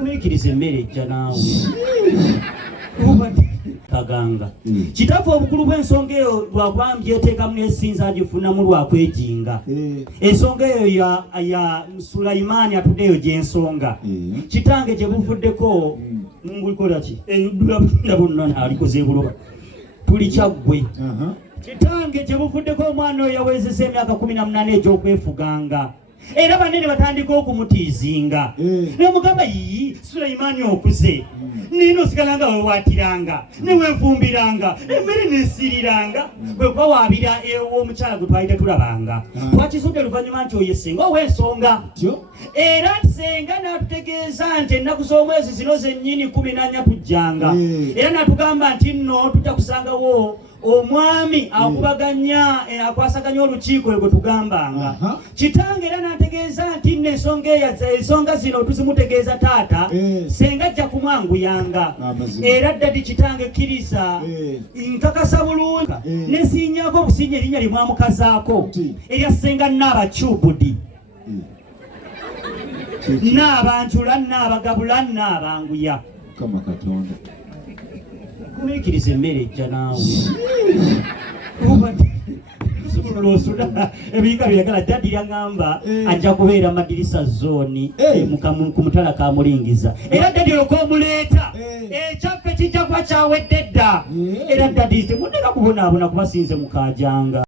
kumikiriza emmere ejja naawe kaganga kitafu obukulu bw'ensonga eyo lwakuba mbyeteekamu n'essinza agifunamu lwakwejinga ensonga eyo ya Sulaimaani atuddeyo gy'ensonga kitange gye buvuddeko ngulikola ki eddula bonna alikoze ebuloba tuli kyaggwe kitange gye buvuddeko omwana oyo yawezesa emyaka 18 egy'okwefuganga era banene batandika okumutiizinga nemugamba yi Sulaimaani okuze nino sigalanga wewatiranga newenfumbiranga emmere nesiriranga bwekuba waabira omukyala gwe twali tetulabanga twakisudde luvannyuma nti oyo senga ow'ensonga era senga n'atutegeeza nti ennaku z'omwezi zino zennyini 14 tujjanga era n'atugamba nti nno tujja kusangawo omwami akubaganya akwasaganya olukiiko gwe tugambanga kitange era n'ategeeza nti nno ensonga zino tuzimutegeeza taata senga ajja kumwanguyanga era ddadi kitange kkiriza nkakasa bulungi nesiinyako obusinya erinnya limwamukazaako erya senga Nnaabacubudi Nnaabanjula Nnaabagabula Nnaabanguya Kama Katonda kumikiriza emmere ejja naawe ebiyika byagala ddadi lyagamba ajja kubeera madirisa zooni ku mutala kamulingiza era ddadi okwomuleeta ekyaffe kijja kuba kyawedde dda era ddadi temudeka kubonaabona kuba sinze mukajanga.